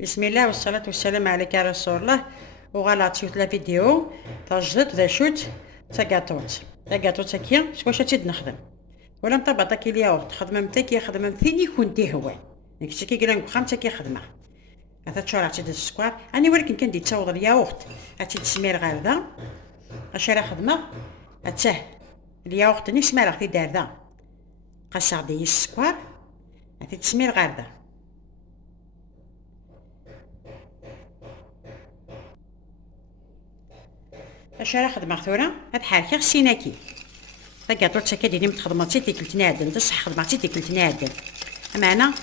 بسم الله والصلاة والسلام عليك يا رسول الله. وغلطيت لا فيديو تجدد ذا شوت تاكاطوت تاكاطوت كيا شكون تيد نخدم ولا مطبطه كي الياغورت خدمه متا كي خدمه مثيني كنتي هو داكشي كي قال نكو خمسه كي خدمه هذا تشرع تيد السكر اني ولكن كندي تصاوض الياغورت هاتي تسمير غارده اش راه خدمه هاتاه الياغورت ني سمير غتي دار ذا قصع دي السكر هاتي تسمير غارده اش راه خدمه ثورة هاد حالك سيناكي تاكاطو تسكا ديالي متخدماتي تيكلتني عدن تصح خدماتي تيكلتني عدن معنا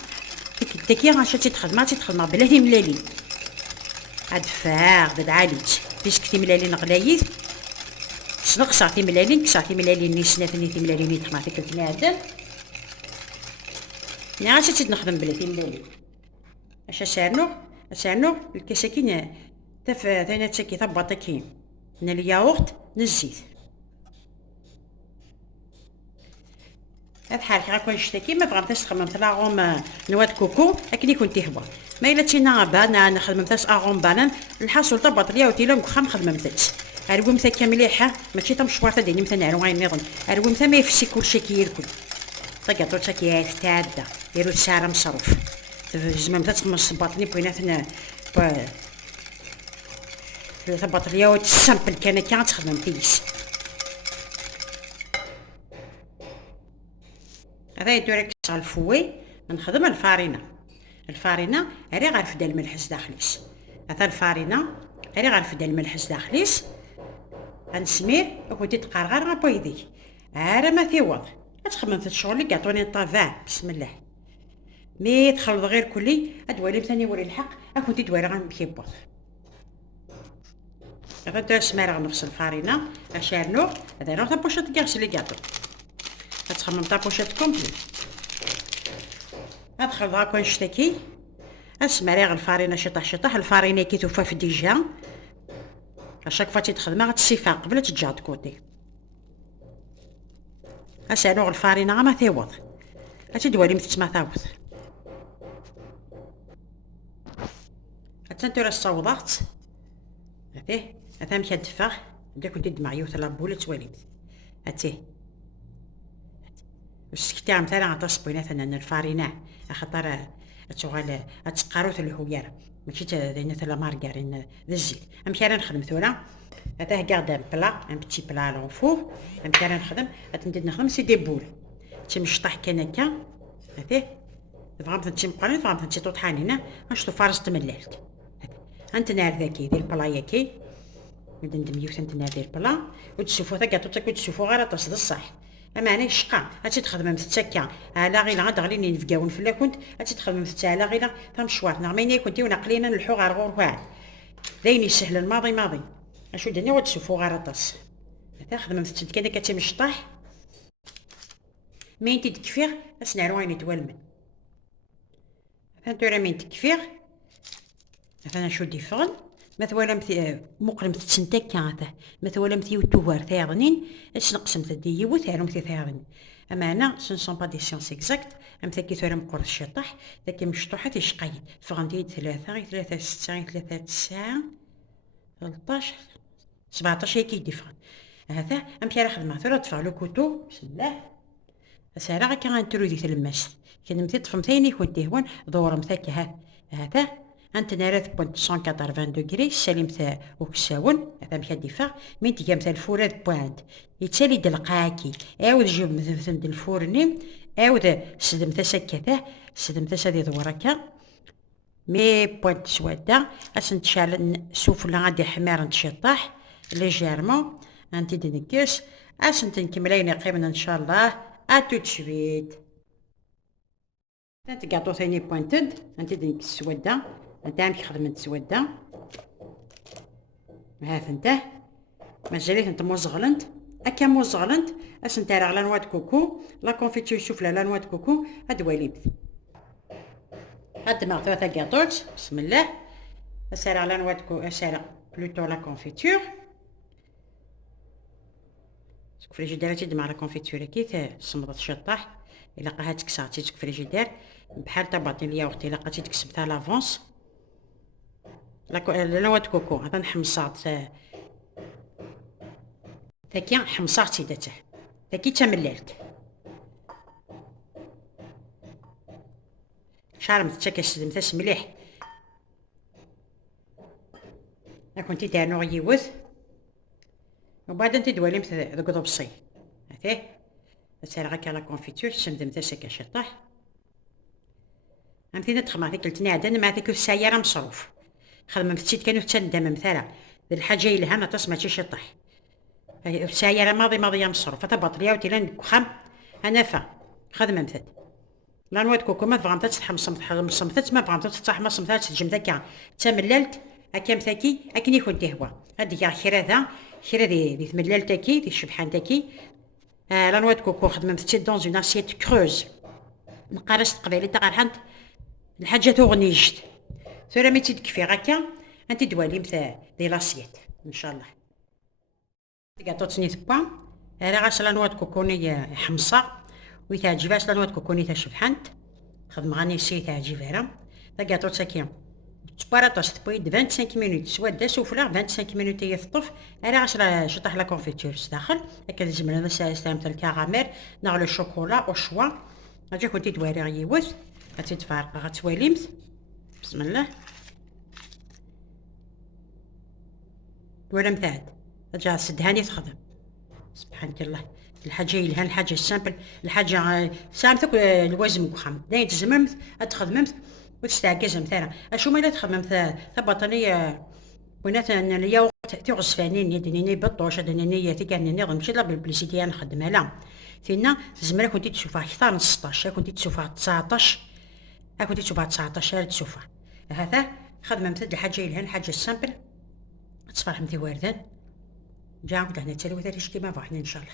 تاكي غاشا تخدماتي تخدم بلا لي ملالين هاد فاغ داد عاليت بيسك ملالين غلايث سنق ساعتي ملالين كساعتي ملالين نيسناتني تي ملالين تخدماتي تيكلتني عدن ني غاشا نخدم بلا تي ملالين اش سارنو الكساكين تاف ثاني تسكي ثبطكي من الياغورت نزيت هاد حالك غا كون شتاكي ما بغيتش تخمم لاغوم نواد كوكو اكني كنتي هو ما الا تينا بانا نخدم تاس اغوم بانان الحاصل طبط ليا وتيلا نخم خدمتك ارغوم تا كامليحه ماشي تا مشوارته ديالي مثلا عروين نظن ارغوم تا ما يفسي كلشي كيركل طاقطو تا كيتعدى يرو ساره مصروف زعما تا تخمس باطني بيناتنا طبط ليا وتسامبل كان تخدم تيس هذا يدورك على الفوي نخدم الفارينه راه غنفدا الملح داخليس هذا الفارينه راه غنفدا الملح داخليس غنسمير وكنتي تقرغر غبيضي راه ما تيوض تخمم في الشغل اللي قاطوني طافع بسم الله مي تخلط غير كلي ادوالي ثاني وري الحق كنتي دوالي غنكيبوط هذا درس مارغ نفس الفارينه اشارنو هذا راه طابوشات كاع اللي قاطو تخمم طابوشات كومبلي ادخل ضاك نشتكي اسمع ريغ الفارينه شطح الفارينه كي توفى في ديجا اشاك فاتي تخدمها غتسيفها قبل تجاد كوتي اسانو الفارينه ما تيوض هاتي دوالي متسما ثاوث حتى نتورا الصوضات هاتي مشى دفاغ بدا كنت دمعيوث لابوله تواليت هاتي سكتي مثلا عطاس بيناتنا الفارينه خاطر تشغل تقاروت الهوير ماشي تدينا لا مارغارين الزيت امشي انا نخدم ثورا هذا كاع بلا ان بتي بلا لونفو امشي انا نخدم ندير نخدم سي دي بول تمشطح كان هكا هذه فهمت انت مقارنه فهمت انت طحانينه واش تفرزت ملالت انت نار ذاكي دير بلايا كي ندم يوث انت نار دير بلا وتشوفوا ثا كاطو تشوفوا غير تصد الصح اما انا شقا هاتي تخدم متسكا على غير غاد غليني نفكاون فلا كنت هاتي تخدم متسكا على غير تمشوات نغميني كنتي ونقلينا نلحو غير غور واحد دايني سهل الماضي اشو دنيا وتشوفوا غير طاس هذا خدمه متسكا كذا كتمشطح مين تكفيغ اسنع روين توالمن هانتو راه مين تكفيغ مثلا شو ديفغن مثلا مقرم تسنتك هذا مثلا مثيو توار ثاغنين اش نقسم تدي وثارم ثاغن اما انا سن سون با دي سيونس اكزاكت ام ثاكي ثورم قرص الشطح ثاكي مشطوحه تيشقي فغندي 3 6 3 9 13 17 كي ديفغن هذا ام كي راه خدمه ثورة تفع لو كوتو بسم الله سارع كي غنترودي تلمس كان مثي طفم ثاني كنتي هون دور مثاك هذا انت نارات بوينت 180 دوغري سالمت وكساون هذا مشى ديفا مين تجي مثلا الفورات بوينت يتسالي دلقاكي عاود جيب مثلا الفورني عاود سدمت سكته سدمت سدي دوركا مي بوينت سواده اسن تشال سوفلا غادي حمار نتشطح ليجيرمون انت دنكس اسن تنكملين قيمنا ان شاء الله اتو تشويت انت كاطو ثاني بوينتد انت دنك السوده انت عم خدمه السوده هاث انت مازاليت انت موزغلنت اكا موزغلنت اش انت راه لا نواد كوكو لا كونفيتور شوف لا نواد كوكو هاد واليبت هاد ما ثلاثه كاطوت بسم الله اسرع لا نواد كو اسرع بلوتو لا كونفيتور فريجيدير تيد مع لا كونفيتور كي تصمد تشطح الا قاها تكساتي تك فريجيدير بحال طباطين ليا وقت الا قاتي تكسبتها لافونس نوى كوكو هذا نحمصات تاكي حمصات سيدته تاكي تمللت شارمت تاكا سدمتاس مليح كنتي دارنو يوث وبعد انت دواليمت ذوك ضبصي هاتيه تسرع كاع لا كونفيتور سمدمتاس هكا شطح امثينا تخمع ذيك التنادن مع ذيك السيارة مصروف خدمة فتيت كانوا تندم مثلا الحاجة يلها ما تسمع شي شطح السيارة ماضية مصروف هذا بطريا وتيلان كخام انا خدمة مثل لا نواد كوكو ما فغمتها تحمصمت ما فغمتها تحمصمتها تجم ذاك تمللت هكا مثاكي اكني كنت هوا هاديك خيرا ذي تمللت تاكي ذي الشبحان تاكي لا نواد كوكو خدمة فتيت دون اون اسيت كروز مقارس تقبيلي تاع غرحانت الحاجة تغنيجت ثورة مي تكفي هكا انت دوالي مثا دي لاسيت ان شاء الله كاطو تسنيت بوان راه غاس لا نواد كوكوني حمصة ويتعجباش لا نواد كوكوني تاع شبحانت خدم غاني سي تعجب راه كاطو تاكي تبارطاش تبويد 25 مينوت سوا دا سوفلا 25 مينوت هي تطف راه غاس شطح لا كونفيتور داخل هكا لازم لنا مثل الكراميل ناغ لو شوكولا او شوا اجي كنتي دواري غيوث غاتي تفارق غتواليمت بسم الله ولا مثاد رجع سدهاني تخدم سبحانك الله الحاجه يلها الحاجه السامبل الحاجه سامتك الوزن وخام دايت زممت تخدمت وتستعكز مثلا اشو ما لا تخدمت ثبطني ونات ان اليوم تغص فانين يدني بطوش دنيا تيكاني نظام ماشي لا بالبليسيتي نخدمها لا فينا زمرا كنتي تشوفها اكثر من 16 كنتي تشوفها 19 كنتي تشوفها 19 تشوفها هذا خدمه مثل الحاجه يلها الحاجه السامبل تصفر حمتي واردان جا نقول هنا تلوث ريش كيما فاحنا ان شاء الله.